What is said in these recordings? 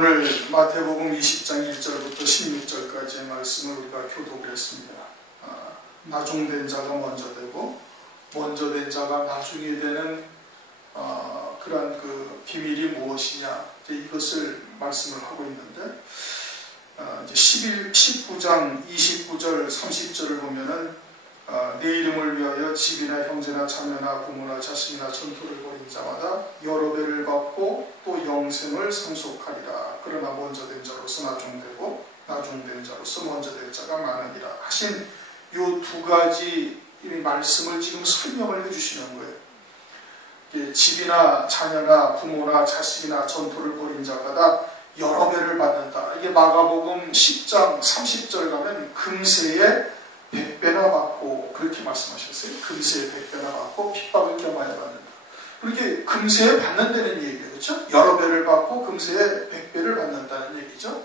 오늘 마태복음 20장 1절부터 16절까지의 말씀을 우리가 교독을 했습니다. 나중된 자가 먼저 되고 먼저 된 자가 나중에 되는 그러한 그 비밀이 무엇이냐, 이것을 말씀을 하고 있는데, 이제 19장 29절 30절을 보면은 내 이름을 위하여 집이나 형제나 자녀나 부모나 자식이나 전토를 벌인 자마다 여러 배를 받고 또 영생을 상속하리라. 그러나 먼저 된 자로서 나중되고 나중된 자로서 먼저 될 자가 많으리라 하신 요 두 가지 말씀을 지금 설명을 해주시는 거예요. 집이나 자녀나 부모나 자식이나 전토를 벌인 자가 다 여러 배를 받는다. 이게 마가복음 10장 30절 가면 금세에 100배나 받고, 그렇게 말씀하셨어요. 금세에 100배나 받고 핍박을 겸하여 받는다. 그렇게 금세에 받는다는 얘기예요. 그렇죠? 여러 배를 받고 금세에 100배를 받는다는 얘기죠.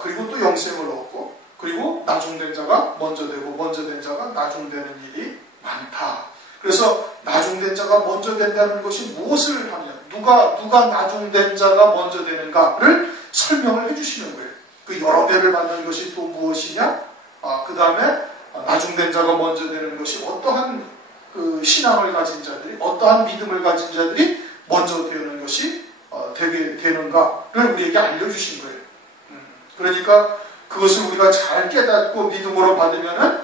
그리고 또 영생을 얻고, 그리고 나중된 자가 먼저 되고 먼저 된 자가 나중되는 일이 많다. 그래서 나중된 자가 먼저 된다는 것이 무엇을 하느냐, 누가 나중된 자가 먼저 되는가를 설명을 해주시는 거예요. 그 여러 배를 받는 것이 또 무엇이냐, 그 다음에 나중된 자가 먼저 되는 것이 어떠한 그 신앙을 가진 자들이, 어떠한 믿음을 가진 자들이 먼저 되는 것이 되게 되는가를 우리에게 알려주신 거예요. 그러니까 그것을 우리가 잘 깨닫고 믿음으로 받으면은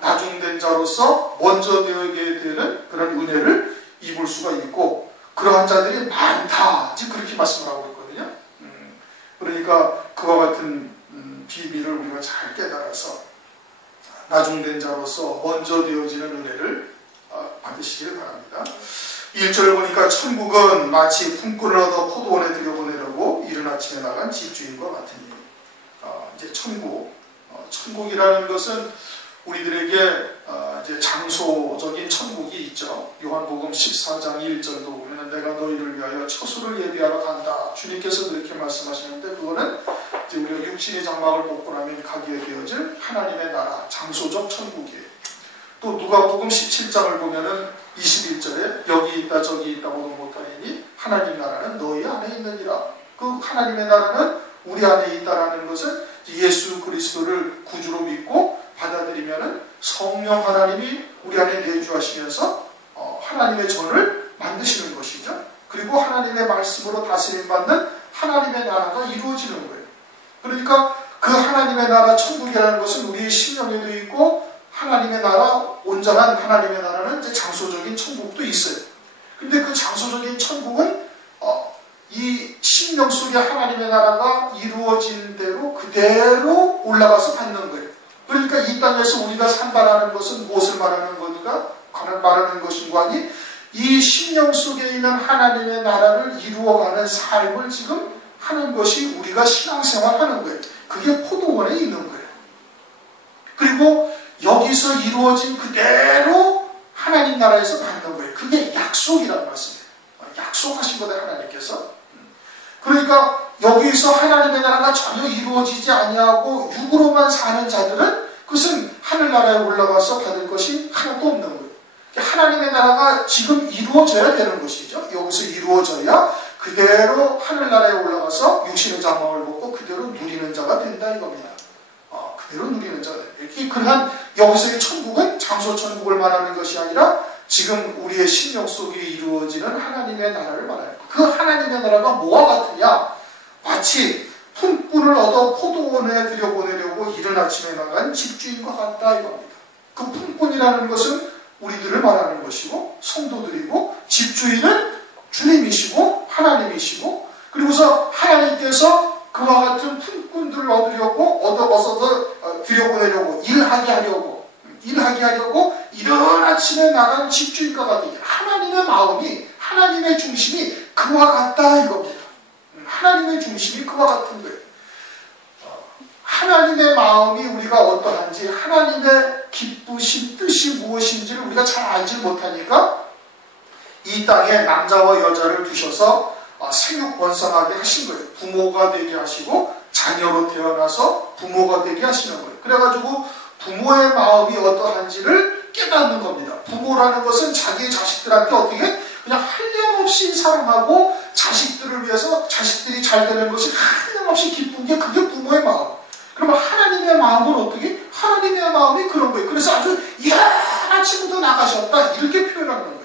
나중된 자로서 먼저 되게 되는 그런 은혜를 입을 수가 있고, 그러한 자들이 많다, 지금 그렇게 말씀을 하고 있거든요. 그러니까 그와 같은 비밀을 우리가 잘 깨달아서 나중된 자로서 먼저 되어지는 은혜를 받으시길 바랍니다. 1절을 보니까 천국은 마치 품꾼을 얻어 포도원에 들여보내려고 이른 아침에 나간 집주인과 같으니, 이제 천국이라는 것은 우리들에게 이제 장소적인 천국이 있죠. 요한복음 14장 1절도 보면 내가 너희를 위하여 처소를 예비하러 간다. 주님께서 그렇게 말씀하시는데, 그거는 이제 우리가 육신의 장막을 벗고 나면 가게 되어질 하나님의 나라, 장소적 천국이에요. 또 누가복음 17장을 보면은 21절에 여기 있다 저기 있다고도 못하리니 하나님 나라는 너희 안에 있느니라. 그 하나님의 나라는 우리 안에 있다라는 것은 예수 그리스도를 구주로 믿고 받아들이면은 성령 하나님이 우리 안에 내주하시면서 하나님의 전을 만드시는 것이죠. 그리고 하나님의 말씀으로 다스림받는 하나님의 나라가 이루어지는 거예요. 그러니까 그 하나님의 나라 천국이라는 것은 우리의 심령에도 있고, 하나님의 나라, 온전한 하나님의 나라는 이제 장소적인 천국도 있어요. 근데 그 장소적인 천국은 이 심령 속에 하나님의 나라가 이루어진 대로 그대로 올라가서 받는 거예요. 그러니까 이 땅에서 우리가 산다라는 것은 무엇을 말하는 건가? 말하는 것인가 하니, 이 심령 속에 있는 하나님의 나라를 이루어가는 삶을 지금 하는 것이 우리가 신앙생활 하는 거예요. 그게 포도원에 있는 거예요. 그리고 여기서 이루어진 그대로 하나님 나라에서 받는 거예요. 그게 약속이라는 말씀이에요. 약속하신 거다, 하나님께서. 그러니까 여기서 하나님의 나라가 전혀 이루어지지 아니하고 육으로만 사는 자들은 그것은 하늘나라에 올라가서 받을 것이 하나도 없는 거예요. 하나님의 나라가 지금 이루어져야 되는 것이죠. 여기서 이루어져야 그대로 하늘나라에 올라가서 육신의 장막을 벗고 그대로 누리는 자가 된다 이겁니다. 그대로 누리는 자가 된다. 그러한 여기서의 천국은 장소 천국을 말하는 것이 아니라 지금 우리의 심령 속에 이루어지는 하나님의 나라를 말하는 거예요. 그 하나님의 나라가 뭐와 같으냐? 마치 품꾼을 얻어 포도원에 들여보내려고 이른 아침에 나간 집주인과 같다 이겁니다. 그 품꾼이라는 것은 우리들을 말하는 것이고, 성도들이고, 집주인은 주님이시고 하나님이시고, 그리고서 하나님께서 그와 같은 품꾼들을 얻어서 들여보내려고 일하게 하려고 이른 아침에 나간 집주인과 같은, 하나님의 마음이, 하나님의 중심이 그와 같다 이겁니다. 하나님의 중심이 그와 같은 거예요. 하나님의 마음이 우리가 어떠한지, 하나님의 기쁘신 뜻이 무엇인지를 우리가 잘 알지 못하니까 이 땅에 남자와 여자를 두셔서 생육 번성하게 하신 거예요. 부모가 되게 하시고 자녀로 태어나서 부모가 되게 하시는 거예요. 그래가지고 부모의 마음이 어떠한지를 깨닫는 겁니다. 부모라는 것은 자기의 자식들한테 어떻게 그냥 한량없이 사랑하고 자식들을 위해서 자식들이 잘 되는 것이 한량없이 기쁜 게 그게 부모의 마음. 그러면 하나님의 마음은 어떻게? 하나님의 마음이 그런 거예요. 그래서 아주 이른 아침부터 나가셨다 이렇게 표현하는 거예요.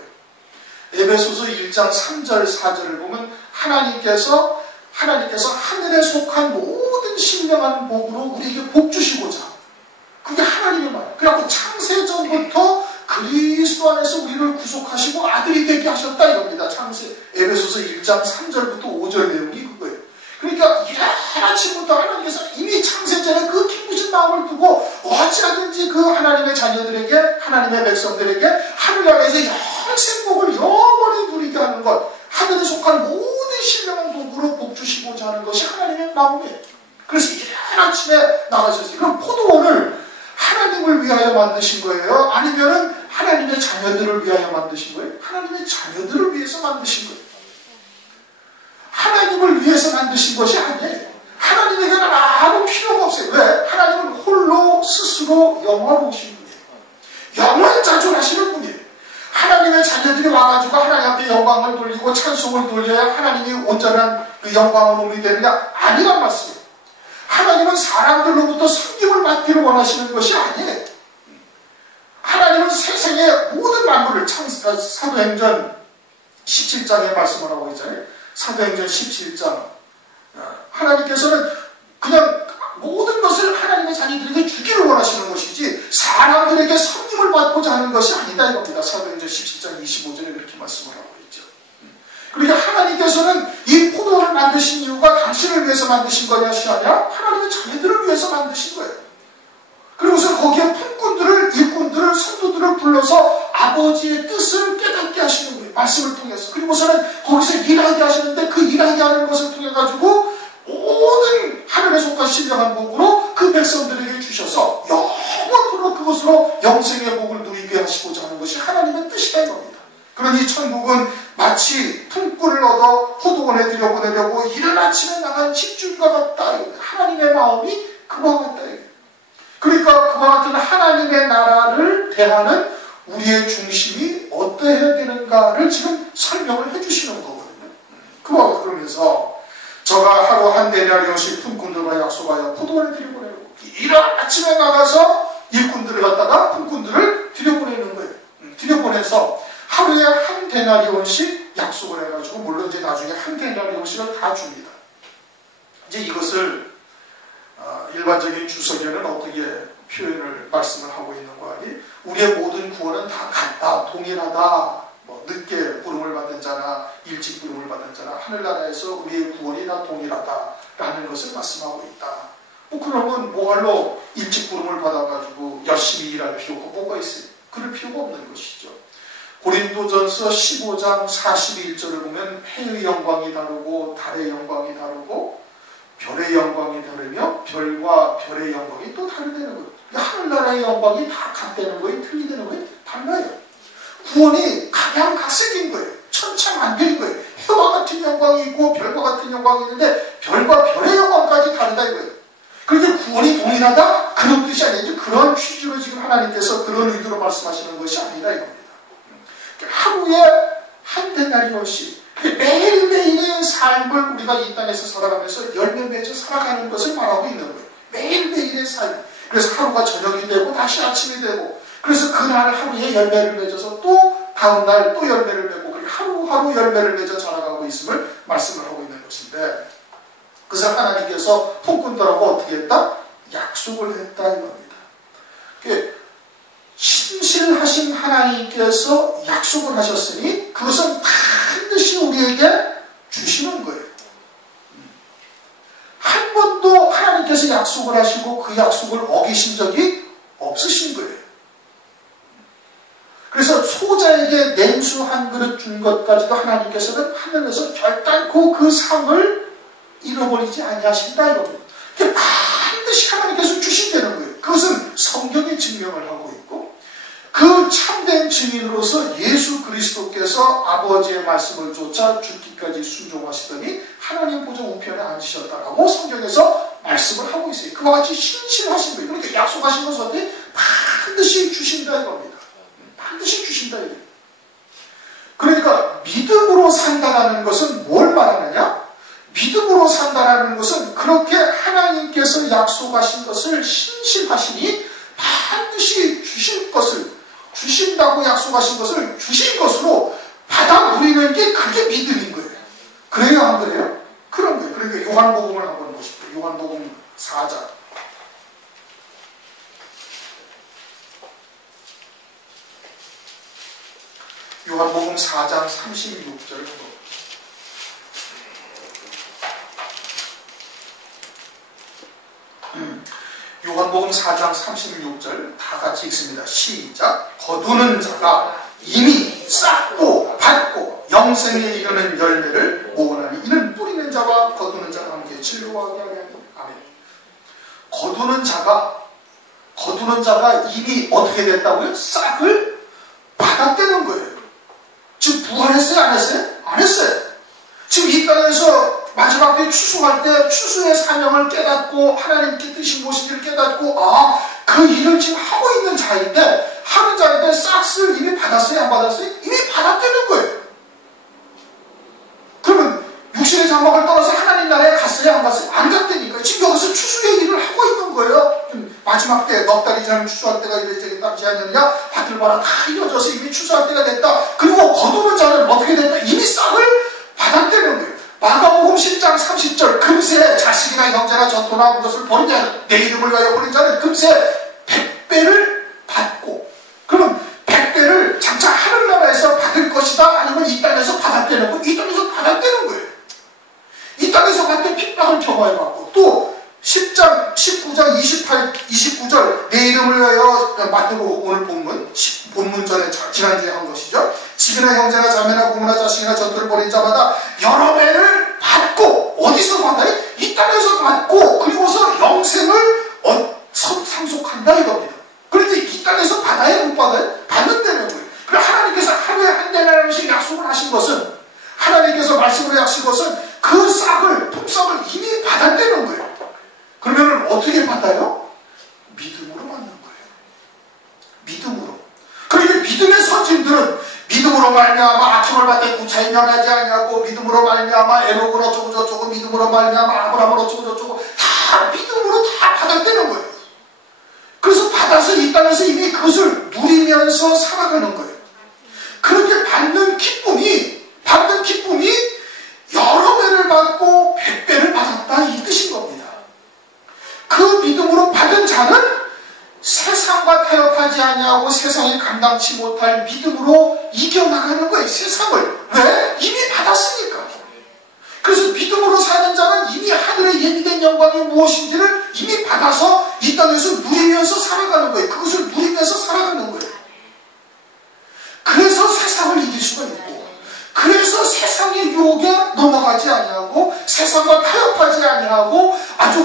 에베소서 1장 3절 4절을 보면 하나님께서 하늘에 속한 모든 신령한 복으로 우리에게 복 주시고자, 그게 하나님의 말. 그래갖고 창세전부터 그리스도 안에서 우리를 구속하시고 아들이 되게 하셨다 이겁니다. 에베소서 1장 3절부터 5절 내용이 그거예요. 그러니까 이른 아침부터 하나님께서 이미 창세전에 그 기쁘신 마음을 두고 어찌하든지 그 하나님의 자녀들에게, 하나님의 백성들에게 하늘나라에서 영생복을 영원히 누리게 하는 것, 하늘에 속한 모든 신령한 복으로 복 주시고자 하는 것이 하나님의 마음이에요. 그래서 이른 아침에 나가셨어요. 그럼 포도원을 하나님을 위하여 만드신 거예요? 아니면은 하나님의 자녀들을 위하여 만드신 거예요? 하나님의 자녀들을 위해서 만드신 거예요. 하나님을 위해서 만드신 것이 아니에요. 하나님에게는 아무 필요가 없어요. 왜? 하나님은 홀로 스스로 영화로우신 분이에요. 영원자존하시는 분이에요. 하나님의 자녀들이 와가지고 하나님 앞에 영광을 돌리고 찬송을 돌려야 하나님이 온전한 그 영광을 누리게 되느냐? 아니란 말씀이에요. 하나님은 사람들로부터 섬김을 받기를 원하시는 것이 아니에요. 하나님은 세상의 모든 만물을 사도행전 17장에 말씀을 하고 있잖아요. 사도행전 17장. 하나님께서는 그냥 모든 것을 하나님의 자녀들에게 주기를 원하시는 것이지 사람들에게 섬김을 받고자 하는 것이 아니다 이겁니다. 사도행전 17장 25절에 그렇게 말씀을 하고 있죠. 그러니까 하나님께서는 이 포도원을 만드신 이유가 당신을 위해서 만드신 것이 아니라 하나님의 자녀들을 위해서 만드신 거예요. 그리고서 거기에 품꾼들을, 일꾼들을, 성도들을 불러서 아버지의 뜻을 깨닫게 하시는 거예요. 말씀을 통해서. 그리고서는 거기서 일하게 하시는데 그 일하게 하는 것을 통해 가지고 모든 하늘에 속한 신령한 복으로 그 백성들에게 주셔서 영원토록 그것으로 영생의 복을 누리게 하시고자 하는 것이 하나님의 뜻이다 이겁니다. 그러니 천국은 마치 품꾼을 얻어 포도원에 들여보내려고 이른 아침에 나간 집주인과 같다. 하나님의 마음이 그와 같다. 그러니까 그와 같은 하나님의 나라를 대하는 우리의 중심이 어떠해야 되는가를 지금 설명을 해주시는 거거든요. 그러면서 저가 하루 한 데나리온씩 품꾼들과 약속하여 포도원에 들여보내고 이른 아침에 나가서 일꾼들을 갖다가 품꾼들을 들여보내는 거예요. 들여보내서 하루에 한 데나리온씩 약속을 해가지고 물론 이제 나중에 한 데나리온씩을 다 줍니다. 이제 이것을 일반적인 주석에는 어떻게 표현을 말씀을 하고 있는 거 아니? 우리의 모든 구원은 다 같다, 동일하다. 뭐 늦게 부름을 받은 자나 일찍 부름을 받은 자나 하늘나라에서 우리의 구원이 다 동일하다라는 것을 말씀하고 있다. 뭐 그러면 뭐할로 일찍 부름을 받아가지고 열심히 일할 필요가 뭐가 있어요? 그럴 필요가 없는 것이죠. 고린도전서 15장 41절을 보면 해의 영광이 다르고 달의 영광이 다르고 별의 영광이 다르며 별과 별의 영광이 또 다르다는 거예요. 하늘나라의 영광이 다 같다는 거예요? 틀리다는 거예요? 달라요. 구원이 각양각색인 거예요. 천차만별인 거예요. 해와 같은 영광이 있고 별과 같은 영광이 있는데 별과 별의 영광까지 다르다 이거예요. 그런데 구원이 동일하다? 그런 뜻이 아니죠. 그런 취지로 지금 하나님께서 그런 의도로 말씀하시는 것이 아니다 이겁니다. 하루에 한 데나리온씩 매일매일의 삶을 우리가 이 땅에서 살아가면서 열매 맺어 살아가는 것을 말하고 있는 거예요. 매일매일의 삶. 그래서 하루가 저녁이 되고 다시 아침이 되고 그래서 그날 하루에 열매를 맺어서 또 다음날 또 열매를 맺고 하루하루 열매를 맺어 자라가고 있음을 말씀을 하고 있는 것인데 그래서 하나님께서 품꾼들하고 어떻게 했다? 약속을 했다 이겁니다. 신실하신 하나님께서 약속을 하셨으니 그것은 반드시 우리에게 주시는 거예요. 한 번도 하나님께서 약속을 하시고 그 약속을 어기신 적이 없으신 거예요. 그래서 소자에게 냉수 한 그릇 준 것까지도 하나님께서는 하늘에서 결단코 그 상을 잃어버리지 아니하신다 이겁니다. 반드시 하나님께서 주신다는 거예요. 그것은 성경이 증명을 하고 있고 그 참된 증인으로서 예수 그리스도께서 아버지의 말씀을 쫓아 죽기까지 순종하시더니 하나님 보좌 우편에 앉으셨다라고 성경에서 말씀을 하고 있어요. 그와 같이 신실하신 거예요. 그러니까 약속하신 것은 어떻게 반드시 주신다 이겁니다. 반드시 주신다 이거예요. 그러니까 믿음으로 산다라는 것은 뭘 말하느냐? 믿음으로 산다라는 것은 그렇게 하나님께서 약속하신 것을 신실하시니 반드시 주실 것을, 주신다고 약속하신 것을 주신 것으로 받아 누리는 게 그게 믿음인 거예요. 그래요, 안 그래요? 그런 거예요. 그러니까 요한복음을 한번 보십시오. 요한복음 4장. 요한복음 4장 36절. 요한복음 4장 36절 다 같이 읽습니다. 시작. 거두는 자가 이미 쌓고 받고 영생에 이르는 열매를 모으나니 이는 뿌리는 자와 거두는 자가 함께 진로하게 하리니. 아멘. 거두는 자가 이미 어떻게 됐다고요? 싹을 받았다는 거예요. 지금 부활했어요? 안 했어요? 안 했어요. 지금 이 땅에서 마지막 때 추수할 때 추수의 사명을 깨닫고 하나님께 뜻이 무엇인지를 깨닫고 그 일을 지금 하고 있는 자인데, 하는 자인데 싹을 이미 받았어요? 안 받았어요? 이미 받았다는 거예요. 그러면 육신의 장막을 떠나서 하나님 나라에 갔어요? 안 갔어요? 안 갔다니까요. 지금 여기서 추수의 일을 하고 있는 거예요. 마지막 때 넉 달이 지나면 추수할 때가 이렇게 남지 않느냐? 밭을 봐라, 다 이어져서 이미 추수할 때가 됐다. 그리고 거두는 자는 어떻게 됐다? 이미 싹을 받았다는 거예요. 마가복음 10장 30절 금세 자식이나 형제나 전토나 한 것을 버린 자는, 내 이름을 위하여 버린 자는 금세 100배를 받고, 그러면 100배를 장차 하늘나라에서 받을 것이다? 아니면 이 땅에서 받았다는 거예요? 이 땅에서 받았다는 거예요. 이 땅에서 받던 핍박을 경험해봤고, 또 10장 19장 29절 내 이름을 위하여, 마태복음 오늘 본문 전에 지난주에 한 것이죠. 집이나 형제나 자매나 부모나 자식이나 전토를 벌인 자마다 여러 배를 받고, 어디서 받아요? 이 땅에서 받고, 그리고서 영생을 상속한다 이겁니다. 그런데 이 땅에서 받아요? 못 받아요? 받는다는 거예요. 그럼 하나님께서 하루에 한 대나량씩 약속을 하신 것은, 하나님께서 말씀으로 약속한 것은 그 싹을, 품삯을 이미 받았다는 거예요. 그러면 어떻게 받아요? 믿음으로 받는 거예요. 믿음으로. 그러니까 믿음의 선진들은 믿음으로 말미암아 아첨을 받되 구차히 면하지 아니하고, 믿음으로 말미암아 에녹은 어쩌고 저쩌고, 믿음으로 말미암아 아브라함은 어쩌고 저쩌고, 다 믿음으로 다 받았다는 거예요. 그래서 받아서 이 땅에서 이미 그것을 누리면서 살아가는 거예요. 그렇게 받는 기쁨이 여러 배를 받고 100배를 받았다 이 뜻인 겁니다. 그 믿음으로 받은 자는 세상과 타협하지 아니하고 세상이 감당치 못할 믿음으로 이겨나가는 거예요. 세상을. 왜? 이미 받았으니까. 그래서 믿음으로 사는 자는 이미 하늘의 예비된 영광이 무엇인지를 이미 받아서 이 땅에서 누리면서 살아가는 거예요. 그것을 누리면서 살아가는 거예요. 그래서 세상을 이길 수가 있고, 그래서 세상의 유혹에 넘어가지 아니하고, 세상과 타협하지 아니하고, 아주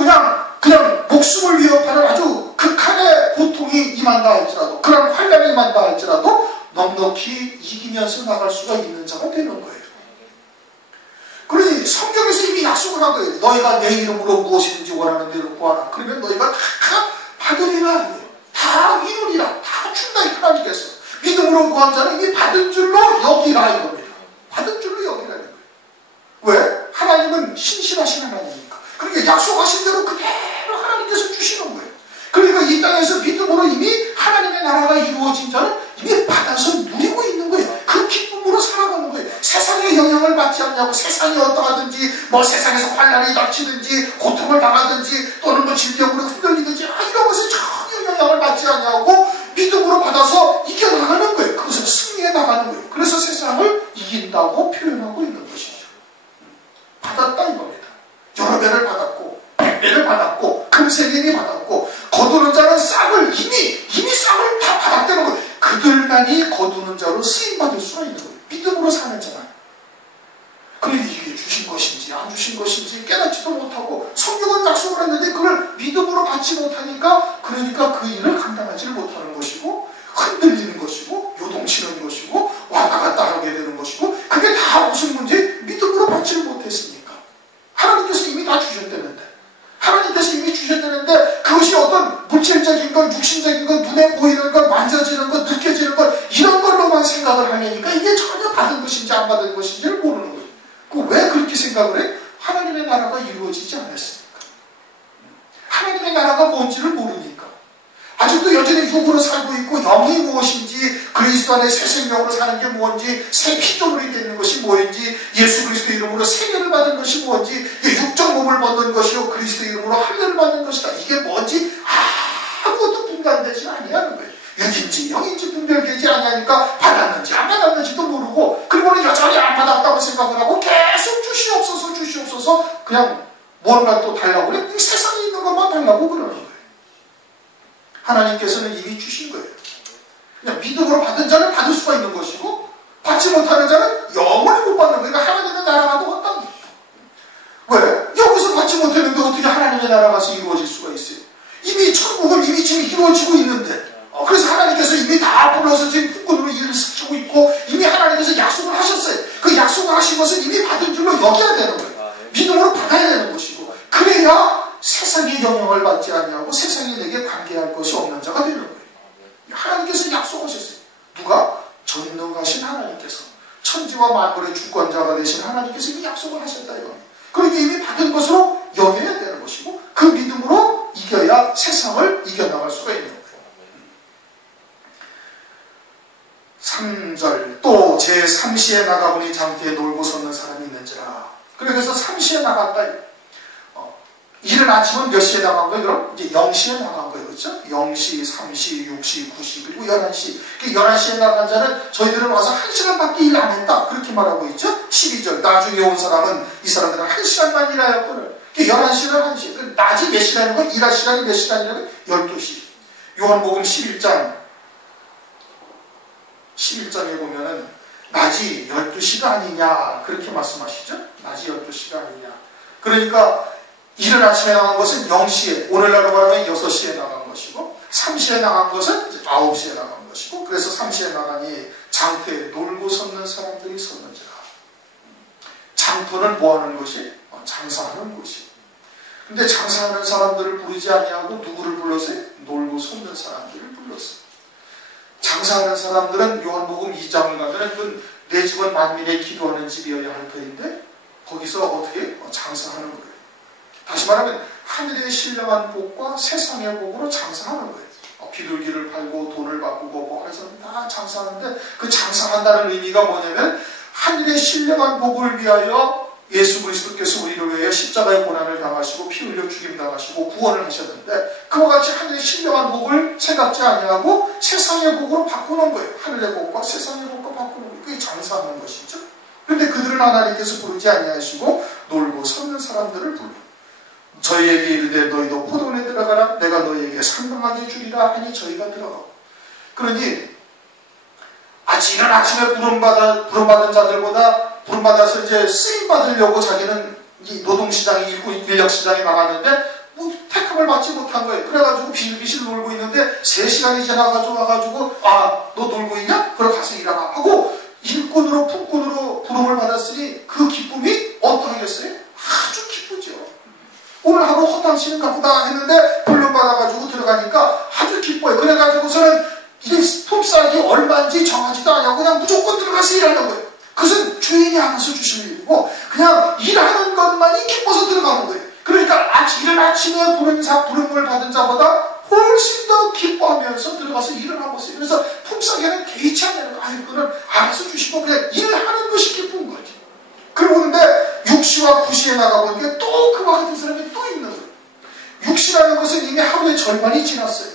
그냥 목숨을 위협하는 아주 극한의 고통이 임한다 할지라도, 그런 환난이 임한다 할지라도 넉넉히 이기면서 나갈 수가 있는 자가 되는 거예요. 그러니 성경에서 이미 약속을 한 거예요. 너희가 내 이름으로 무엇이든지 원하는 대로 구하라. 그러면 너희가 다 받으리라. 다 이루리라. 다 준다. 하나님께서 믿음으로 구한 자는 이미 받은 줄로 여기라 이겁니다. 받은 줄로 여기라는 거예요. 왜? 하나님은 신실하신 하나님이니까. 그러니까 약속하신 대로 그대로 하나님께서 주시는 거예요. 그러니까 이 땅에서 믿음으로 이미 하나님의 나라가 이루어진 자는 이미 받아서 누리고 있는 거예요. 그 기쁨으로 살아가는 거예요. 세상의 영향을 받지 않냐고, 세상이 어떠하든지, 세상에서 환난이 닥치든지, 고통을 당하든지, 또는 질병으로 흔들리든지, 이런 것에 전혀 영향을 받지 않냐고 믿음으로 받아서 이겨나가는 거예요. 그것을 승리해 나가는 거예요. 그래서 세상을 이긴다고 표현하고 있는 것이죠. 받았다 이겁니다. 여러 배를 받았고, 100배를 받았고, 금세님이 받았고, 거두는 자는 싹을 이미 싹을 다 받았다는 거예요. 그들만이 거두는 자로 쓰임받을 수가 있는 거예요. 믿음으로 사는 자만. 그러니 이게 주신 것인지 안 주신 것인지 깨닫지도 못하고, 성경은 약속을 했는데 그걸 믿음으로 받지 못하니까, 그러니까 그 일을 감당하지 못하는 것이고, 흔들리는 것이고, 요동치는 것이고, 왔다 갔다 하게 되는 것이고, 그게 다 무슨 문제? 믿음으로 받지를 못했으니까. 하나님께서 이미 다 주셨다는데, 하나님께서 이미 주셨다는데, 그것이 어떤 물질적인 것, 육신적인 것, 눈에 보이는 것, 만져지는 것, 느껴지는 것, 이런 걸로만 생각을 하려니까 이게 전혀 받은 것인지 안 받은 것인지를 모르는 거예요. 왜 그렇게 생각을 해? 하나님의 나라가 이루어지지 않았으니까. 하나님의 나라가 뭔지를 모르니까. 아직도 여전히 육으로 살고 있고 영이 무엇인지, 그리스도 안에 새 생명으로 사는 게 뭔지, 새 피조물이 되는 것이 뭔지, 예수 그리스도 이름으로 세례를 받은 것이 뭔지, 육적 몸을 벗는 것이요 그리스도 이름으로 할례를 받는 것이다, 이게 뭔지 아무것도 분간되지 아니하는 거예요. 육인지 영인지 분별되지 아니하니까 받았는지 안 받았는지도 모르고, 그리고는 여전히 안 받았다고 생각을 하고 계속 주시옵소서 그냥 뭔가 또 달라고 그래. 이 세상에 있는 것만 달라고 그러는 거예요. 하나님께서는 이미 주신 거예요. 그냥 믿음으로 받은 자는 받을 수가 있는 것이고, 받지 못하는 자는 영원히 못 받는 거예요. 그러니까 하나님의 나라가 더 어떤 거예요. 왜? 여기서 받지 못했는데 어떻게 하나님의 나라가 이루어질 수가 있어요? 이미 천국은 이미 지금 이루어지고 있는데, 그래서 하나님께서 이미 다 불러서 지금 풍군으로 일을 시키고 있고, 이미 하나님께서 약속을 하셨어요. 그 약속을 하신 것은 이미 받은 줄로 여겨야 되는 거예요. 믿음으로 받아야 되는 것이고, 그래야 세상의 영향을 받지 아니하고 세상이 내게 관계할 것이 없는 자가 되는 거예요. 하나님께서 약속하셨어요. 누가? 전능하신 하나님께서, 천지와 만물의 주권자가 되신 하나님께서 이 약속을 하셨다 이겁니다. 그러니까 이미 받은 것으로 여겨야 되는 것이고, 그 믿음으로 이겨야 세상을 이겨나갈 수가 있는 거예요. 3절 또 제3시에 나가보니 장터에 놀고 섰는 사람이 있는지라. 그래서 3시에 나갔다. 이른 아침은 몇 시에 나간 거예요? 그럼 이제 0시에 나간 거예요. 그렇죠? 0시, 3시, 6시, 9시, 그리고 11시. 11시에 나간 자는 저희들은 와서 1시간밖에 일 안 했다, 그렇게 말하고 있죠? 12절 나중에 온 사람은, 이 사람들은 1시간만 일하였거든. 11시는 1시. 낮이 몇 시간이고 일할 시간이 몇 시간이냐면 12시. 요한복음 11장에 보면은 낮이 12시가 아니냐 그렇게 말씀하시죠? 낮이 12시가 아니냐. 그러니까 이른 아침에 나간 것은 0시에, 오늘날로 말하면 6시에 나간 것이고, 3시에 나간 것은 9시에 나간 것이고, 그래서 3시에 나가니 장터에 놀고 섰는 사람들이 섰는지라. 장터는 뭐 하는 것이? 장사하는 곳이. 근데 장사하는 사람들을 부르지 아니하고 누구를 불렀어요? 놀고 섰는 사람들을 불렀어요. 장사하는 사람들은 요한복음 2장을 가면은 내 집은 만민의 기도하는 집이어야 할 터인데, 거기서 어떻게? 장사하는 거예요. 다시 말하면 하늘의 신령한 복과 세상의 복으로 장사하는 거예요. 비둘기를 팔고 돈을 바꾸고 뭐 해서 다 장사하는데, 그 장사한다는 의미가 뭐냐면 하늘의 신령한 복을 위하여 예수 그리스도께서 우리를 위해 십자가의 고난을 당하시고 피 흘려 죽임 당하시고 구원을 하셨는데, 그와 같이 하늘의 신령한 복을 생각지 아니하고 세상의 복으로 바꾸는 거예요. 하늘의 복과 세상의 복과 바꾸는 거예요. 그게 장사하는 것이죠. 그런데 그들은 하나님께서 부르지 아니하시고 놀고 섰는 사람들을 불러 저희에게 이르되 너희도 포도원에 들어가라, 내가 너희에게 상당하게 주리라 하니 저희가 들어가고. 그러니 이른 아침에 부름받은 자들보다 부름받아서 이제 쓰임받으려고 자기는 이 노동시장이 있고 인력시장에 나갔는데 택함을 받지 못한 거예요. 그래가지고 비실비실 놀고 있는데 3시간이 지나가지고 와가지고 너 놀고 있냐? 그럼 가서 일하라 하고 일꾼으로 품꾼으로 부름을 받았으니 그 기쁨이 어떠하겠어요? 아주 기쁘죠. 오늘 하루 허탕치는가 보다 했는데 불륜받아가지고 들어가니까 아주 기뻐요. 그래가지고서는 이게 품삯이 얼마인지 정하지도 않고 그냥 무조건 들어가서 일하는 거예요. 그것은 주인이 알아서 주시는 일이고 그냥 일하는 것만이 기뻐서 들어가는 거예요. 그러니까 이른 아침에 부름을 받은 자보다 훨씬 더 기뻐하면서 들어가서 일을 하고 있어요. 그래서 품삯에는 개의치 않아요. 그거는 알아서 주시고 그냥 일하는 것이 기쁜 거죠. 그러고 있는데 6시와 9시에 나가보니까 또 그와 같은 사람이 또 있는 거예요. 6시라는 것은 이미 하루의 절반이 지났어요.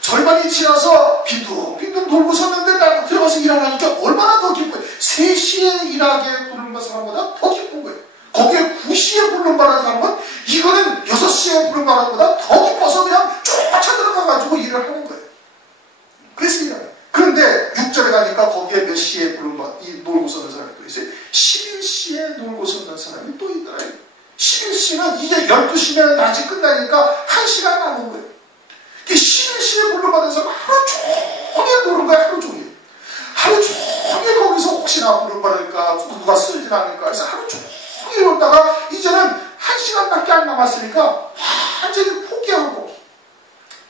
절반이 지나서 빈둥빈둥 돌고 섰는데 나 들어가서 일하니까 얼마나 더 기뻐요. 3시에 일하게 부르는 사람보다 더 기쁜 거예요. 거기에 9시에 부름받은 사람은 이거는 6시에 부름받은 것보다 더 기뻐서 그냥 쫓아 들어가가지고 일을 하는 거예요. 그래서 일하는 거예요. 그런데 6절에 가니까 거기에 몇 시에 놀고 서는 사람이 또 있어요. 11시에 놀고 서는 사람이 또 있더라고요. 11시는 이제 12시면 낮이 끝나니까 1시간 남은 거예요. 11시에 부름받은 사람은 하루 종일 노는 거야. 하루 종일. 하루 종일 거기서 혹시나 부름받을까 누가 쓰질 않을까 해서 하루 종일 놀다가 이제는 1시간밖에 안 남았으니까 완전히 포기하고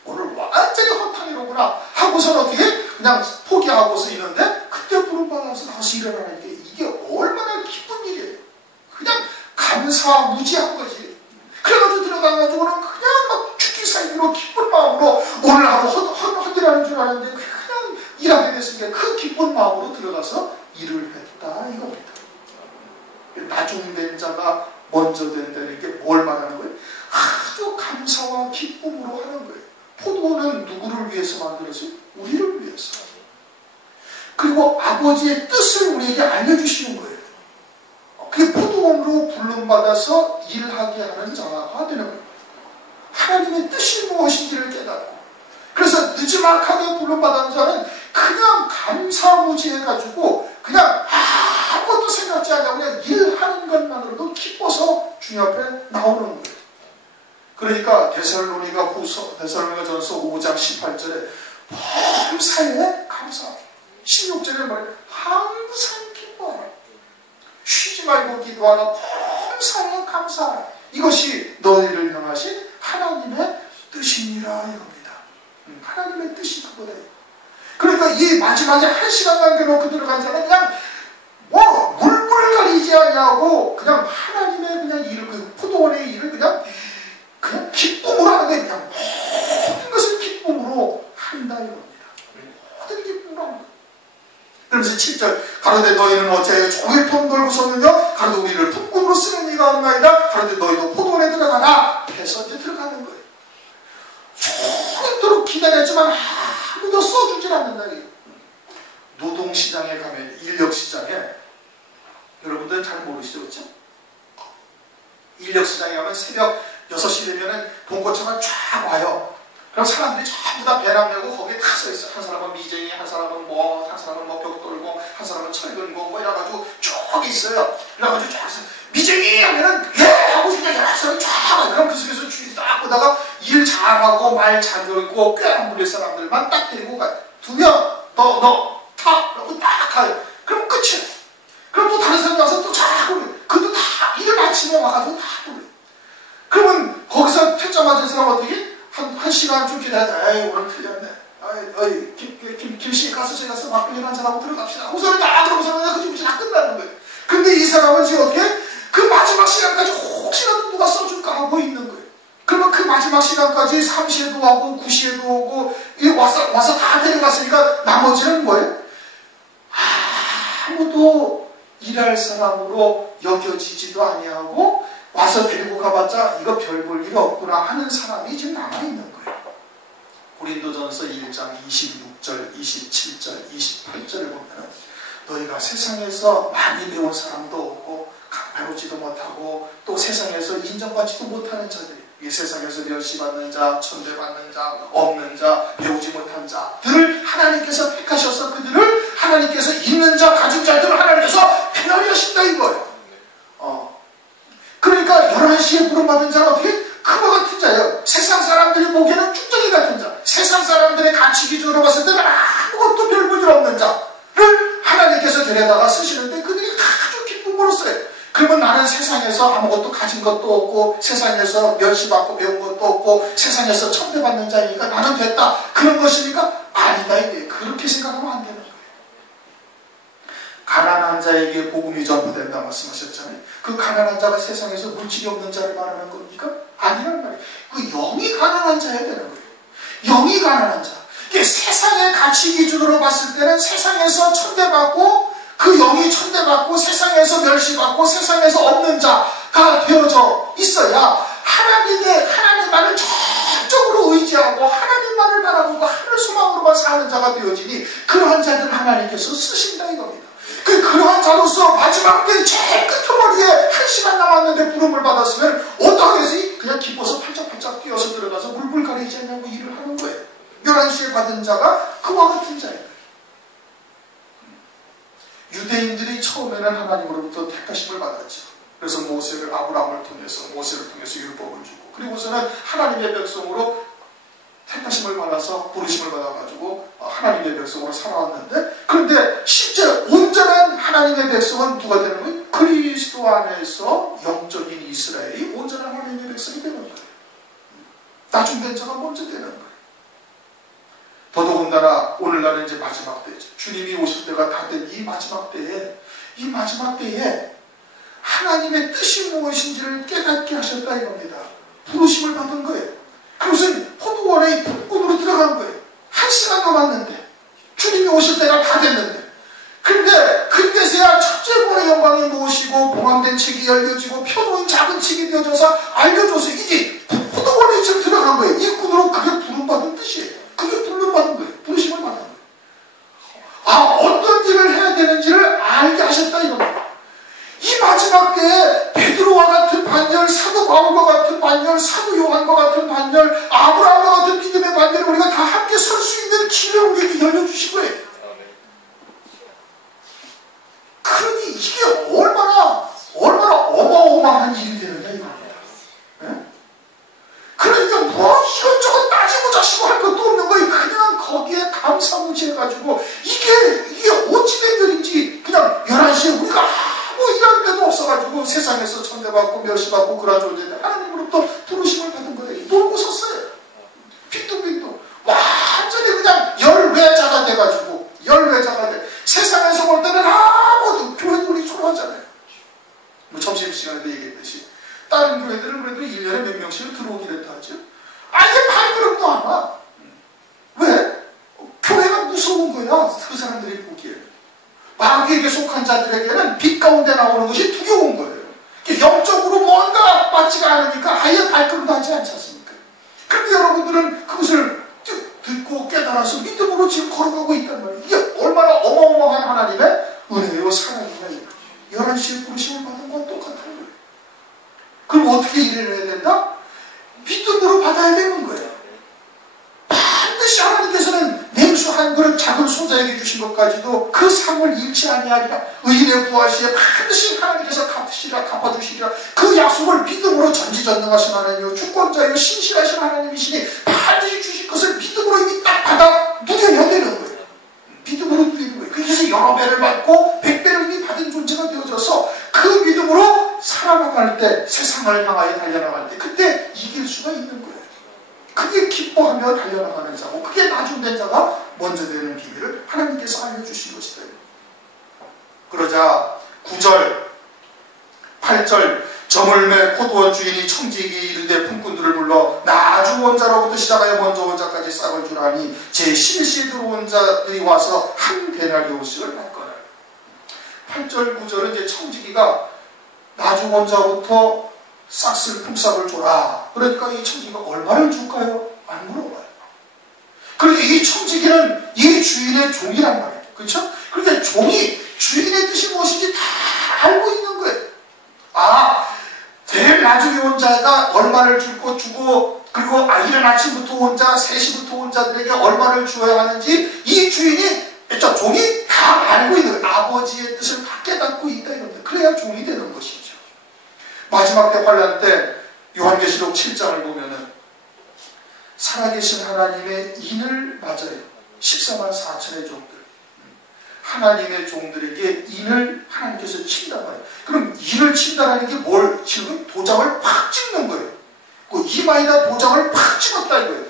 오늘 완전히 허탕이로구나 하고서는 어떻게 그냥 포기하고서 있는데 그때 부름받아서 다시 일어나니까 이게 감사와 기쁨으로 하는 거예요. 포도원은 누구를 위해서 만들었어요? 우리를 위해서. 그리고 아버지의 뜻을 우리에게 알려주시는 거예요. 그게 포도원으로 부름받아서 일하게 하는 자가 되는 거예요. 하나님의 뜻이 무엇인지를 깨닫고, 그래서 느지막하게 부름받은 자는 그냥 감사무지해가지고 그냥 아무것도 생각지 않냐고 그냥 일하는 것만으로도 기뻐서 주님 앞에 나오는 거예요. 그러니까 데살로니가전서 5장 18절에 범사에 감사, 16절에 말해 항상 기뻐하라, 쉬지 말고 기도하라, 범사에 감사하라, 이것이 너희를 향하신 하나님의 뜻이니라 이겁니다. 하나님의 뜻이 그거예요. 그러니까 이 마지막에 1시간 남겨놓고 들어간 자는 그냥 뭐 물불 가리지 않냐고 그냥 하나님의 그냥 일을, 그 포도원의 일을 그냥 기쁨으로 하는 거예요. 그냥 모든 것을 기쁨으로 한다 이겁니다. 모든 기쁨으로 하는 거예요. 그러면서 7절 가로되 너희는 어찌하여 종일 돈 돌고 섰느냐, 가로되 우리를 품꾼으로 쓰는 이가 없나이다, 가로되 너희도 포도원에 들어가라 해서 이제 들어가는 거예요. 종일토록 기다렸지만 아무도 써주질 않는다. 노동시장에 가면, 인력시장에, 여러분들은 잘 모르시죠? 그렇죠? 인력시장에 가면 새벽 6시 되면은 봉고차가 쫙 와요. 그럼 사람들이 전부 다 배낭 메고 거기에 다 서 있어요. 한 사람은 미쟁이, 한 사람은 한 사람은 벽 돌고, 한 사람은 철근고, 뭐 이래가지고 쭉 있어요. 그래가지고 쫙 있어요. 미쟁이 하면은 예! 하고 그냥 여러 사람이 쫙 와요. 그럼 그 속에서 주위 딱 보다가 일 잘하고 말 잘 듣고 꽤 안 부릴 사람들만 딱 데리고 가요. 2명, 너 타! 라고 딱 가요. 그럼 끝이에요. 그럼 또 다른 사람이 와서 또 쫙 부려요. 그것도 다 이른 아침에 와가지고 다 부려요. 그러면 거기서 퇴짜 맞은 사람 어떻게? 한 시간쯤 기다려. 에이, 오늘 틀렸네. 김씨 가서 제가 막걸리 한잔하고 들어갑시다. 우선은 다 들어오면 그 집이 다 끝나는 거예요. 근데 이 사람은 지금 어떻게? 그 마지막 시간까지 혹시라도 누가 써줄까 하고 있는 거예요. 그러면 그 마지막 시간까지 3시에도 하고 9시에도 오고 와서 다 데려갔으니까 나머지는 뭐예요? 아무도 일할 사람으로 여겨지지도 아니하고 와서 데리고 가봤자 이거 별 볼 일 없구나 하는 사람이 지금 남아있는 거예요. 고린도전서 1장 26절, 27절, 28절을 보면 너희가 세상에서 많이 배운 사람도 없고 배우지도 못하고 또 세상에서 인정받지도 못하는 자들이, 이 세상에서 멸시받는 자, 천대받는 자, 없는 자, 배우지 못한 자들을 하나님께서 택하셔서 그들을 하나님께서 있는 자, 가진 자들을 하나님께서 편하게 하신다 이거예요. 그러니까 11시에 부름받은 자는 어떻게? 그와 같은 자예요. 세상 사람들이 보기에는 쭉정이 같은 자, 세상 사람들의 가치 기준으로 봤을 때는 아무것도 별 볼 일 없는 자를 하나님께서 데려다가 쓰시는데 그들이 아주 기쁨으로 써요. 그러면 나는 세상에서 아무것도 가진 것도 없고 세상에서 멸시받고 배운 것도 없고 세상에서 천대받는 자이니까 나는 됐다, 그런 것이니까 아니다 이거예요. 그렇게 생각하면 안 되는 거예요. 가난한 자에게 복음이 전파된다 말씀하셨잖아요. 그 가난한 자가 세상에서 물질이 없는 자를 말하는 겁니까? 아니란 말이에요. 그 영이 가난한 자여야 되는 거예요. 영이 가난한 자. 이게 세상의 가치 기준으로 봤을 때는 세상에서 천대받고 그 영이 천대받고 세상에서 멸시받고 세상에서 없는 자가 되어져 있어야 하나님만을 전적으로 의지하고 하나님만을 바라보고 하늘 소망으로만 사는 자가 되어지니 그러한 자들을 하나님께서 쓰신다 이겁니다. 그러한 자로서 마지막 때 제일 끄트머리에 1시간 남았는데 부름을 받았으면 어떠하겠어요? 그냥 기뻐서 팔짝팔짝 뛰어서 들어가서 물불 가리지 않냐고 일을 하는 거예요. 11시에 받은 자가 그와 같은 자예요. 유대인들이 처음에는 하나님으로부터 택하심을 받았죠. 그래서 아브라함을 통해서 모세를 통해서 율법을 주고, 그리고서는 하나님의 백성으로 택하심을 받아서 부르심을 받아가지고 하나님의 백성으로 살아왔는데, 그런데 실제 온전한 하나님의 백성은 누가 되는 거예요? 그리스도 안에서 영적인 이스라엘이 온전한 하나님의 백성이 되는 거예요. 나중된 자가 먼저 되는 거예요. 더더군다나 오늘날은 이제 마지막 때죠. 주님이 오실 때가 다 된 이 마지막 때에 하나님의 뜻이 무엇인지를 깨닫게 하셨다 이겁니다. 부르심을 받은 거예요. 그것은 포도원의 품꾼으로 들어간 거예요. 1시간 남았는데 주님이 오실 때가 다 됐는데, 그런데 그때서야 첫째고의 영광이 무엇이고 봉함된 책이 열려지고 펴놓은 작은 책이 되어져서 알려줘서 이제 포도원에 지금 사무치해가지고 이게 어찌 된 일인지 그냥 11시에 우리가 아무 일할 데도 없어가지고 세상에서 천대받고 멸시받고 그런 존재인데 하나님으로부터 부르심을 받은 거예요. 놀고 섰어요. 빈둥빈둥 완전히 그냥 열외자가 돼가지고 열외자가 돼. 세상에서 볼 때는 아무도 교회들이 초라하잖아요. 뭐 점심시간에도 얘기했듯이 다른 교회들은 그래도 1년에 몇 명씩은 들어오긴 했다 하죠. 아예 발걸음도 안 와. 왜? 교회가 무서운 거야. 그 사람들이 보기에. 마귀에게 속한 자들에게는 빛 가운데 나오는 것이 두려운 거예요. 영적으로 뭔가 맞지가 않으니까 아예 발걸음도 하지 않지 않습니까? 그런데 여러분들은 그것을 듣고 깨달아서 믿음으로 지금 걸어가고 있단 말이에요. 이게 얼마나 어마어마한 하나님의 은혜요 사랑이에요. 11시에 부르심을 받은 건 똑같은 거예요. 그럼 어떻게 일을 해야 된다? 믿음으로 받아야 되는 거예요. 반드시 하나님께서는 냉수 한 그릇 작은 소자에게 주신 것까지도 그 상을 잃지 아니하리라. 의인의 부활시에 반드시 하나님께서 갚아주시리라. 그 약속을 믿음으로 전지전능하신 하나님이요 주권자요 신실하신 하나님이시니 반드시 주실 것을 믿음으로 이미 딱 받아 누려야 되는 거예요. 믿음으로 누리는 거예요. 그래서 여러 배를 받고 100배를 이미 받은 존재가 되어져서 그 믿음으로 살아나갈 때, 세상을 향하여 달려나갈 때 그때 이길 수가 있는 거예요. 그게 기뻐하며 달려나가는 자고 그게 나중된 자가 먼저 되는 비밀을 하나님께서 알려주신 것이다. 그러자 9절 8절 저물매 포도원 주인이 청지기 이르되 품꾼들을 불러 나주 원자로부터 시작하여 먼저 원자까지 싹을 주라니 제11시에 들어온 자들이 와서 한 데나리오씩을 받거라. 8절 9절은 이제 청지기가 나주 원자부터 싹쓸 품삯을 줘라. 그러니까 이 청지기가 얼마를 줄까요? 안 물어봐요. 그런데 이 청지기는 이 주인의 종이란 말이에요. 그렇죠? 그런데 종이 주인의 뜻이 무엇인지 다 알고 있는 거예요. 제일 나중에 온 자가 얼마를 주고 그리고 이른 아침부터 온 자, 3시부터 온 자들에게 얼마를 주어야 하는지 이 주인이 종이 다 알고 있는 거예요. 아버지의 뜻을 다 깨닫고 있다 이겁니다. 그래야 종이 되는 것이죠. 마지막 때 환난 때 요한계시록 7장을 보면은 살아계신 하나님의 인을 맞아요. 14만 4천의 종들. 하나님의 종들에게 인을 하나님께서 친다고 해요. 그럼 인을 친다는 게 뭘? 지금 도장을 팍 찍는 거예요. 그 이마에다 도장을 팍 찍었다 이거예요.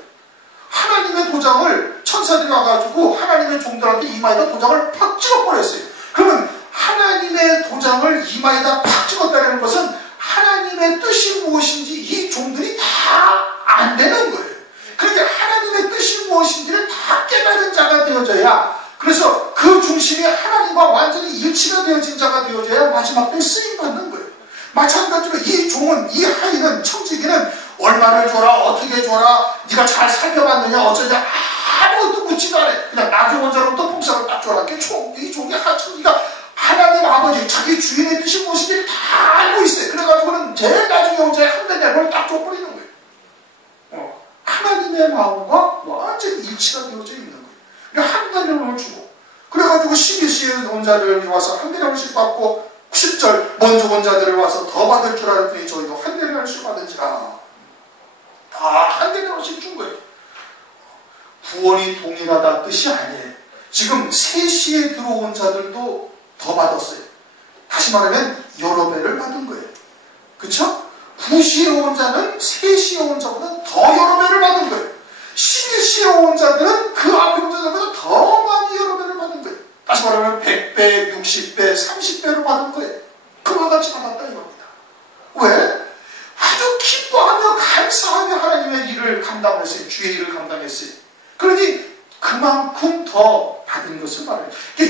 하나님의 도장을 천사들이 와가지고 하나님의 종들한테 이마에다 도장을 팍 찍어버렸어요. 그러면 하나님의 도장을 이마에다 팍 찍었다는 것은 하나님의 뜻이 무엇인지 이 종들이 다 안 되는 거예요. 그러니까 하나님의 뜻이 무엇인지를 다 깨달은 자가 되어져야, 그래서 그 중심이 하나님과 완전히 일치가 되어진 자가 되어져야 마지막 때 쓰임받는 거예요. 마찬가지로 이 종은, 이 하인은, 청지기는 얼마를 줘라, 어떻게 줘라, 네가 잘 살펴봤느냐, 어쩌냐 아무것도 묻지도 않아요. 그냥 나중 원자로부터 품삯을 딱 줘라. 이 종이 청지기가 하나님 아버지, 자기 주인의 뜻이 무엇인지 다 알고 있어요. 그래가지고는 제일 나중에 온 자의 한 대를 딱 줘버리는 거예요. 하나님의 마음과 완전히 일치가 되어져 있는 거예요. 그러니까 한 대령을 주고, 그래가지고 11시에 온 자들이 와서 한 대령씩 받고, 10절 먼저 온 자들이 와서 더 받을 줄 알았더니 저희도 한 대령씩 받은지라. 다 한 대령씩 준 거예요. 구원이 동일하다 뜻이 아니에요. 지금 3시에 들어온 자들도 더 받았어요. 다시 말하면 여러 배를 받은 거예요. 그쵸? 9시에 온 자는 3시에 온 자보다 더 여러 배를 받은 거예요. 11시에 온 자들은 그 앞에 온 자들보다 더 많이 여러 배를 받은 거예요. 다시 말하면 100배, 60배, 30배로 받은 거예요. 그와 같이 받았다 이겁니다. 왜? 아주 기뻐하며 감사하며 하나님의 일을 감당했어요. 주의 일을 감당했어요. 그러니 그만큼 더 받은 것을 말해요.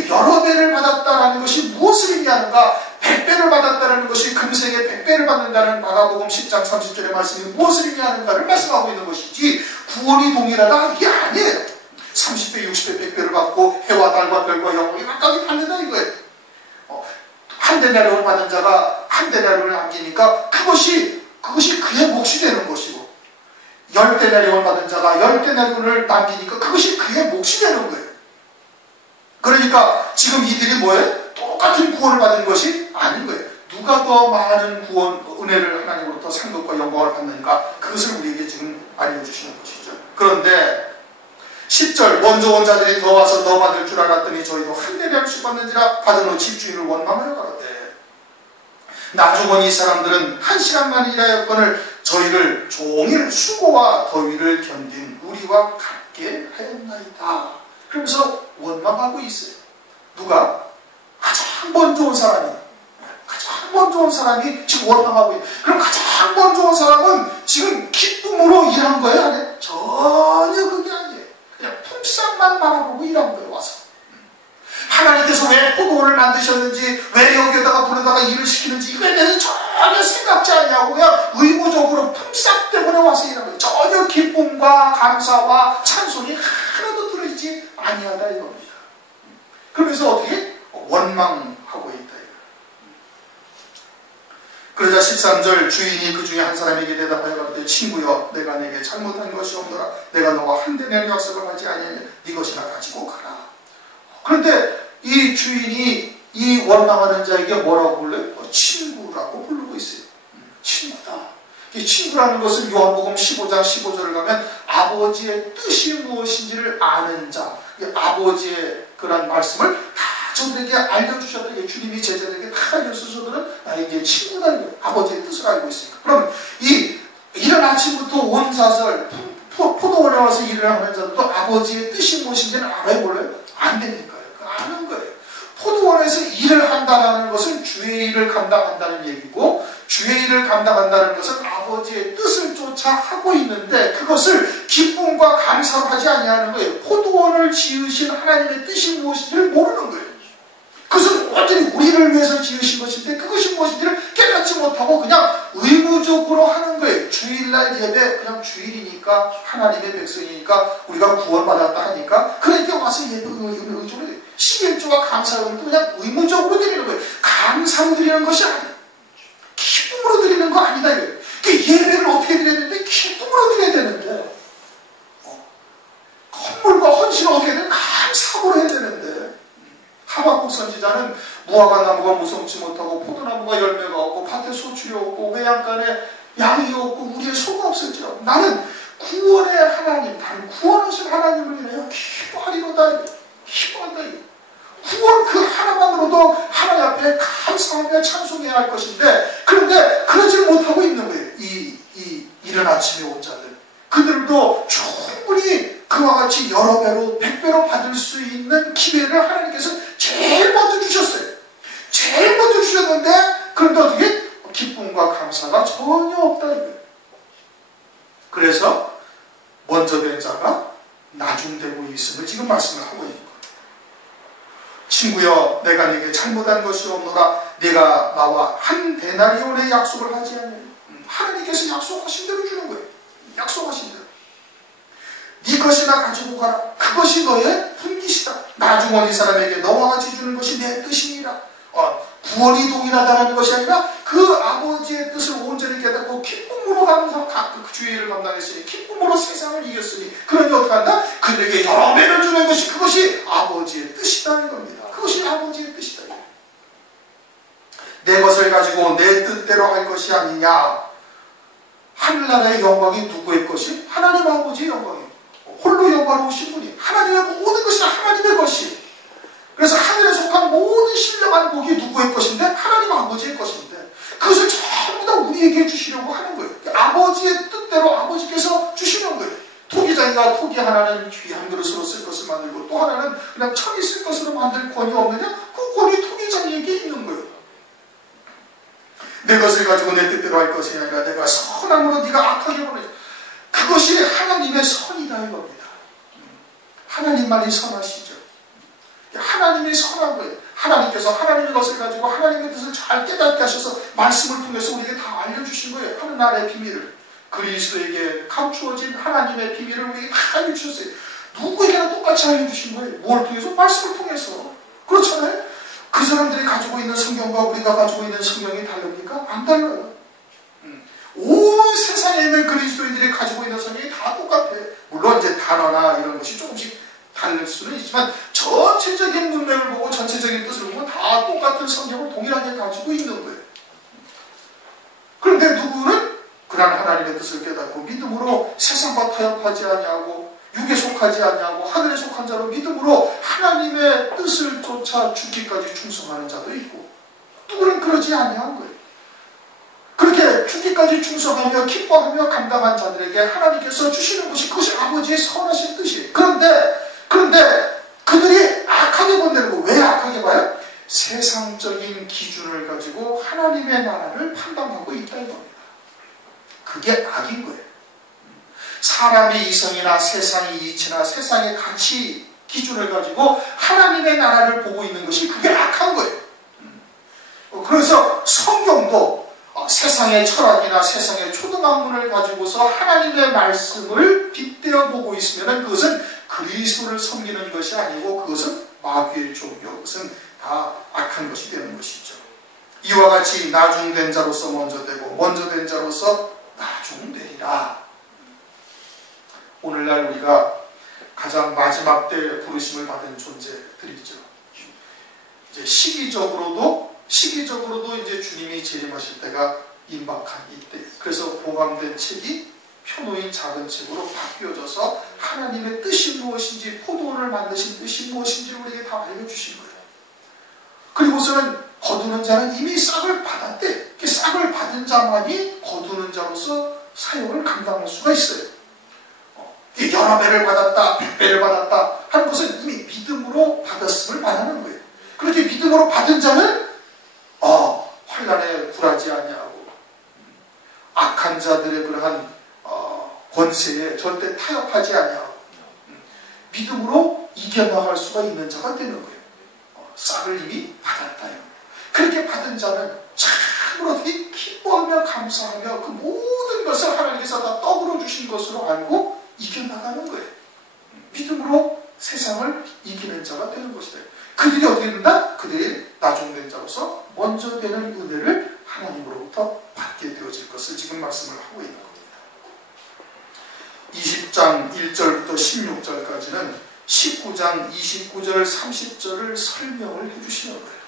여러 배를 받았다는 것이 무엇을 의미하는가? 100배를 받았다는 것이 금생에 100배를 받는다는 마가복음 10장 30절의 말씀이 무엇을 의미하는가를 말씀하고 있는 것이지, 구원이 동일하다 이게 아니에요. 30배, 60배, 100배를 받고 해와 달과 별과 영혼이 각각이 받는다 이거예요. 한 데나리온을 받은 자가 한 데나리온을 남기니까 그것이 그의 몫이 되는 것이고, 10데나리온을 받은 자가 10데나리온을 남기니까 그것이 그의 몫이 되는 거예요. 그러니까 지금 이들이 뭐예요? 똑같은 구원을 받은 것이 아닌 거예요. 누가 더 많은 구원, 은혜를 하나님으로부터 상급과 영광을 받는가, 그것을 우리에게 지금 알려주시는 것이죠. 그런데 10절 먼저 온 자들이 더 와서 더 받을 줄 알았더니 저희도 한 대량씩 받는지라 받은 후 집주인을 원망하여 가로되 나중 온 이 사람들은 한 시간만 일하였거늘 저희를 종일 수고와 더위를 견딘 우리와 같게 하였나이다. 그러면서 원망하고 있어요. 누가? 가장 먼저 온 사람이, 가장 먼저 온 사람이 지금 원망하고 있어요. 그럼 가장 먼저 온 사람은 지금 기쁨으로 일한 거예요? 아니에요? 전혀 그게 아니에요. 그냥 품삯만 바라보고 일한 거예요. 와서 하나님께서 왜 포도원을 만드셨는지, 왜 여기에다가 불에다가 일을 시키는지 이거에 대해서 전혀 생각지 않냐고 그냥 의무적으로 품삯 때문에 와서 일한 거예요. 전혀 기쁨과 감사와 찬송이 하나도 들어있지 아니하다 이겁니다. 그러면서 어떻게? 원망하고 있다. 그러자 13절 주인이 그 중에 한 사람에게 대답하여 가로되 친구여 내가 내게 잘못한 것이 없노라. 내가 너와 한 대낼 약속을 하지 아니하냐. 네 것이나 가지고 가라. 그런데 이 주인이 이 원망하는 자에게 뭐라고 불러요? 친구라고 부르고 있어요. 친구다. 이 친구라는 것은 요한복음 15장 15절을 가면 아버지의 뜻이 무엇인지를 아는 자, 아버지의 그런 말씀을 다 저들에게 알려주셨던 주님이 제자들에게 다 알려주셔서는 이게 친구다. 아버지의 뜻을 알고 있으니까. 그럼 이른 아침부터 온 자들 포도원에 와서 일을 하는 자들도 아버지의 뜻이 무엇인지는 알아요? 몰라요? 안 되니까요. 아는 거예요. 포도원에서 일을 한다는 것은 주의 일을 감당한다는 얘기고, 주의 일을 감당한다는 것은 아버지의 뜻을 쫓아 하고 있는데 그것을 기쁨과 감사로 하지 아니하는 거예요. 포도원을 지으신 하나님의 뜻이 무엇인지를 모르는 거예요. 그것은 완전히 우리를 위해서 지으신 것인데 그것이 무엇인지를 깨닫지 못하고 그냥 의무적으로 하는 거예요. 주일날 예배 그냥 주일이니까 하나님의 백성이니까 우리가 구원받았다 하니까 그러니까 와서 예배 의무적으로 11조와 감사금도 그냥 의무적으로 드리는 거예요. 감사로 드리는 것이 아니에요. 기쁨으로 드리는 거 아니다 이거예요. 예배를 어떻게 드려야 되는데 기쁨으로 드려야 되는데 헌물과 헌신을 어떻게 해야 되는데 감사로 해야 되는데 하박국 선지자는 무화과 나무가 무성치 못하고 포도나무가 열매가 없고 밭에 소출이 없고 외양간에 양이 없고 우리의 소가 없을지라도 나는 구원의 하나님, 단 구원하신 하나님을 인하여 기도하리로다. 기도한다. 구원 그 하나만으로도 하나님 앞에 감사하며 찬송해야 할 것인데 그런데 그러지를 못하고 있는 거예요. 이른 아침에 온 자들 그들도 충분히 그와 같이 여러 배로 100배로 받을 수 있는 기회를 하나님께서 제일 먼저 주셨어요. 제일 먼저 주셨는데 그런데 어떻게? 기쁨과 감사가 전혀 없다. 그래서 먼저 된 자가 나중되고 있음을 지금 말씀을 하고 있는 거예요. 친구여 내가 네게 잘못한 것이 없노라. 네가 나와 한 데나리온의 약속을 하지 않느냐. 하나님께서 약속하신 대로 주는 거예요. 약속하신 대로. 네 것이나 가지고 가라. 그것이 너의 분깃이다. 나중 온 이 사람에게 너와 같이 주는 것이 내 뜻이니라. 구원이 동일하다는 것이 아니라 그 아버지의 뜻을 온전히 깨닫고 기쁨으로 주의 일을 감당했으니 기쁨으로 세상을 이겼으니 그러니 어떻게 한다? 그들에게 여러 배를 주는 것이 그것이 아버지의 뜻이다는 겁니다. 그것이 아버지의 뜻이다. 내 것을 가지고 내 뜻대로 할 것이 아니냐. 하늘나라의 영광이 누구의 것이? 하나님 아버지의 영광이에요. 홀로 영광로우신 분이 하나님의 모든 것이 하나님의 것이. 그래서 하늘에 속한 모든 신령한 복이 누구의 것인데? 하나님 아버지의 것인데 그것을 전부 다 우리에게 주시려고 하는 거예요. 아버지의 뜻대로 아버지께서 주시는 거예요. 토기장이가 토기 하나는 귀한 그릇으로 쓸 것을 만들고 또 하나는 그냥 천이 쓸 것으로 만들 권이 없느냐? 그 권이 토기장에게 있는 거예요. 내 것을 가지고 내 뜻대로 할 것이 아니라 내가 선함으로 네가 악하게 보내. 그것이 하나님의 선이다 이겁니다. 하나님만이 선하시죠. 하나님이 선한 거예요. 하나님께서 하나님의 것을 가지고 하나님의 뜻을 잘 깨닫게 하셔서 말씀을 통해서 우리에게 다 알려주신 거예요. 하늘나라의 비밀을. 그리스도에게 감추어진 하나님의 비밀을 우리에게 다 알려주셨어요. 누구에게나 똑같이 알려주신 거예요. 뭘 통해서? 말씀을 통해서. 그렇잖아요. 그 사람들이 가지고 있는 성경과 우리가 가지고 있는 성경이 다릅니까? 안 달라요. 온 세상에 있는 그리스도인들이 가지고 있는 성경이 다 똑같아요. 물론 이제 단어나 이런 것이 조금씩 다를 수는 있지만 전체적인 문맥을 보고 전체적인 뜻을 보면 다 똑같은 성경을 동일하게 가지고 있는 거예요. 그런데 누구는 그런 하나님의 뜻을 깨닫고 믿음으로 세상과 타협하지 아니하고 육에 속하지 않냐고 하늘에 속한 자로 믿음으로 하나님의 뜻을 쫓아 죽기까지 충성하는 자도 있고, 누구는 그러지 아니한 거예요. 그렇게 죽기까지 충성하며 기뻐하며 감당한 자들에게 하나님께서 주시는 것이 그것이 아버지의 선하신 뜻이에요. 그런데 그들이 악하게 본다는 거. 왜 악하게 봐요? 세상적인 기준을 가지고 하나님의 나라를 판단하고 있다는 겁니다. 그게 악인 거예요. 사람의 이성이나 세상의 이치나 세상의 가치 기준을 가지고 하나님의 나라를 보고 있는 것이 그게 악한 거예요. 그래서 성경도 세상의 철학이나 세상의 초등학문을 가지고서 하나님의 말씀을 빗대어 보고 있으면 그것은 그리스도를 섬기는 것이 아니고 그것은 마귀의 종교, 그것은 다 악한 것이 되는 것이죠. 이와 같이 나중된 자로서 먼저 되고 먼저 된 자로서 나중되리라. 오늘날 우리가 가장 마지막 때 부르심을 받은 존재들이죠. 이제 시기적으로도 이제 주님이 재림하실 때가 임박한 이때. 그래서 보감된 책이 표놓인 작은 책으로 바뀌어져서 하나님의 뜻이 무엇인지, 포도원을 만드신 뜻이 무엇인지 우리에게 다 알려주신 거예요. 그리고서는 거두는 자는 이미 싹을 받았대. 싹을 받은 자만이 거두는 자로서 사역을 감당할 수가 있어요. 여러 배를 받았다, 100배를 받았다 하는 것은 이미 믿음으로 받았음을 말하는 거예요. 그렇게 믿음으로 받은 자는 환난에 굴하지 아니하고 악한 자들의 그러한 권세에 절대 타협하지 아니하고 믿음으로 이겨나갈 수가 있는 자가 되는 거예요. 싹을 이미 받았다요. 그렇게 받은 자는 참으로 기뻐하며 감사하며 그 모든 것을 하나님께서 다 떡으로 주신 것으로 알고 이겨나가는 거예요. 믿음으로 세상을 이기는 자가 되는 것이다. 그들이 어떻게 된다? 그들이 나중된 자로서 먼저 되는 은혜를 하나님으로부터 받게 되어질 것을 지금 말씀을 하고 있는 겁니다. 20장 1절부터 16절까지는 19장 29절 30절을 설명을 해주시는 거예요.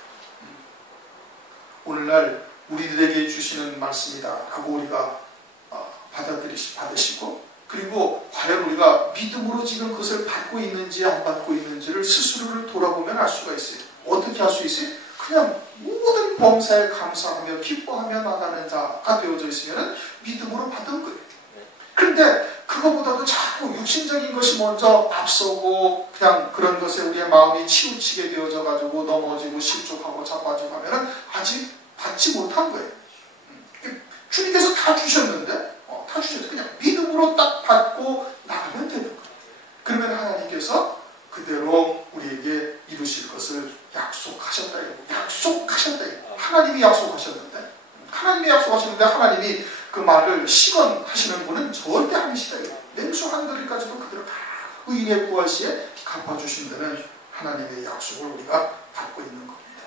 오늘날 우리들에게 주시는 말씀이다 라고 우리가 받으시고, 그리고 과연 우리가 믿음으로 지금 그것을 받고 있는지 안 받고 있는지를 스스로를 돌아보면 알 수가 있어요. 어떻게 할 수 있어요? 그냥 모든 범사에 감사하며 기뻐하며 나가는 자가 되어져 있으면 믿음으로 받은 거예요. 그런데 그것보다도 자꾸 육신적인 것이 먼저 앞서고 그냥 그런 것에 우리의 마음이 치우치게 되어져 가지고 넘어지고 실족하고 자빠지고 하면 아직 받지 못한 거예요. 주님께서 다 주셨는데 그냥 믿음으로 딱 받고 나가면 되는 거예요. 그러면 하나님께서 그대로 우리에게 이루실 것을 약속하셨다. 하나님이 약속하셨는데 하나님이 그 말을 시건하시는 분은 절대 아니시다. 냉수 한 그릇까지도 그대로 다 의인의 부활 시에 갚아주신다는 하나님의 약속을 우리가 받고 있는 겁니다.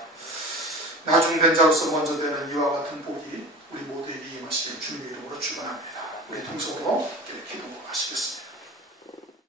나중된 자로서 먼저 되는 이와 같은 복이 우리 모두에게 임하시길 주님의 이름으로 축원합니다. 우리 통성으로 기도하시겠습니다.